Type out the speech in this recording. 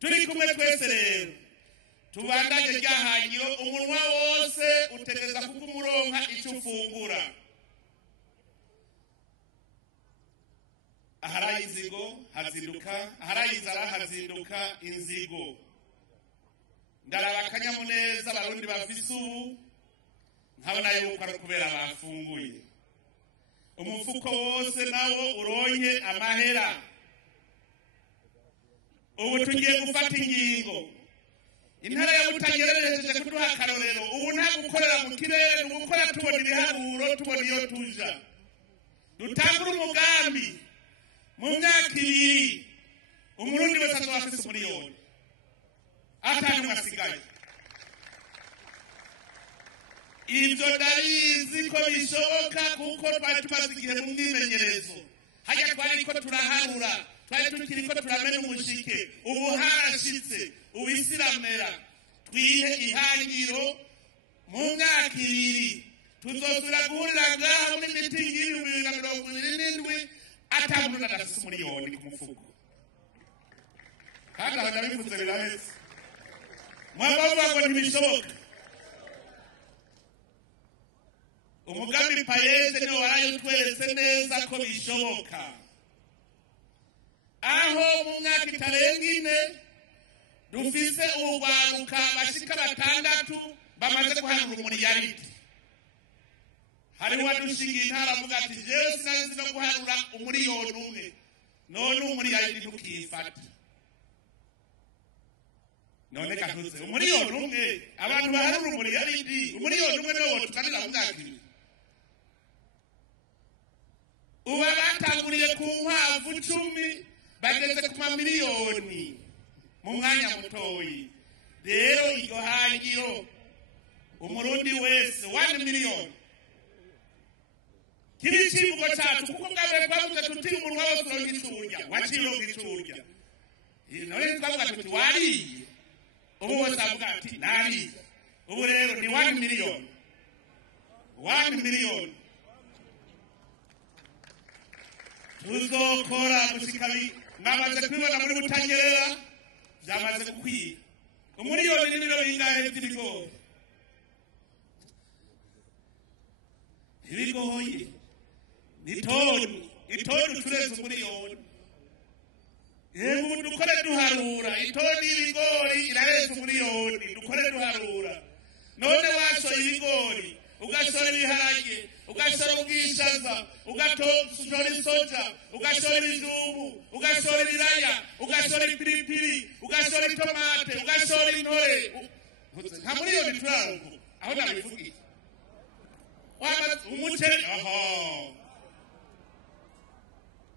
turi kumwe twese rero tubandanye ryahangiro umunwa wose utegereza kukumuronka icyo ufungura. aharaye inzigo hazinduka, aharaye inzara hazinduka inzigo. Ndaraba akanyamuneza abarundi bafise ubu nkabona yuko ari kubera bafunguye. Umufuko wose nawo uronye amahera. Ubu tugiye gufata ingingo. Intara ya Butagerereje kuduha akarorero. Ubu nta gukorera mu kirere, gukora tubona ibiharuro, tubona iyo tuja. Dutangura umugambi mu myaka 2 umurundi wese azofise umuriyoni. Atanu masigaye. Ibyo ndabizi ko bishoboka kuko twari tumaze igihe mu mwimenyerezo. Hajya twari ko turaharura, twari tukiri ko turamena umushike. Ubu harashitse, ubisiramera. Twihe ihangiro mu myaka 2 tuzosubira guhurira ngaha muri mitingi y'2027 atamuntu adafise umuriyoni ku mufuko. Kandi aho ndabivuze biraheze. Mwabavuga ngo ntibishoboka. Umugambi Payeze niwo warayutweretse neza ko bishoboka. Aho mu myaka itarenga 4 dufise urwaruka bashika 6 bamaze guharura umuriyaridi. Hari wadushinga intara avuga ati jewe sinzi no guharura umuriyoni umwe. None umuriyaridi ntukifata. None katuze umuriyoni umwe abantu baharura umuriyaridi, umuriyoni umwe niwo tukanira mu myaka 2. Ubu batanguriye ku nkwavu 10 bageze ku mamiliyoni mu mwanya mutoyi. Rero iryo hangiro umurundi wese 1 miliyoni kiri kivugo cyacu kuko ngabe twavuze tuti umunwa wose urongiturya wacironga iturya. None twavuga tuti wariye. Ubu wose avuga ati nariye. Ubu rero ni 1 miliyoni. 1 miliyoni. Tuzokora gushikali namaze kwibona muri Butagerera byamaze gukwiye. Umuriyoni n'ibiro bingahe by'ibigori? Ibigori itoni tureze umuriyoni. Yego dukore duharura itoni y'ibigori irareze umuriyoni dukore duharura. None washo ibigori ugashora ibiharage, ugashora ubwishaza, ugashora isoja, ugashora ibijumbu, ugashora ibiraya, ugashora ipiripiri, ugashora itomate, ugashora intore. Nta miliyoni turaronka aho nabivugiye. Umuceri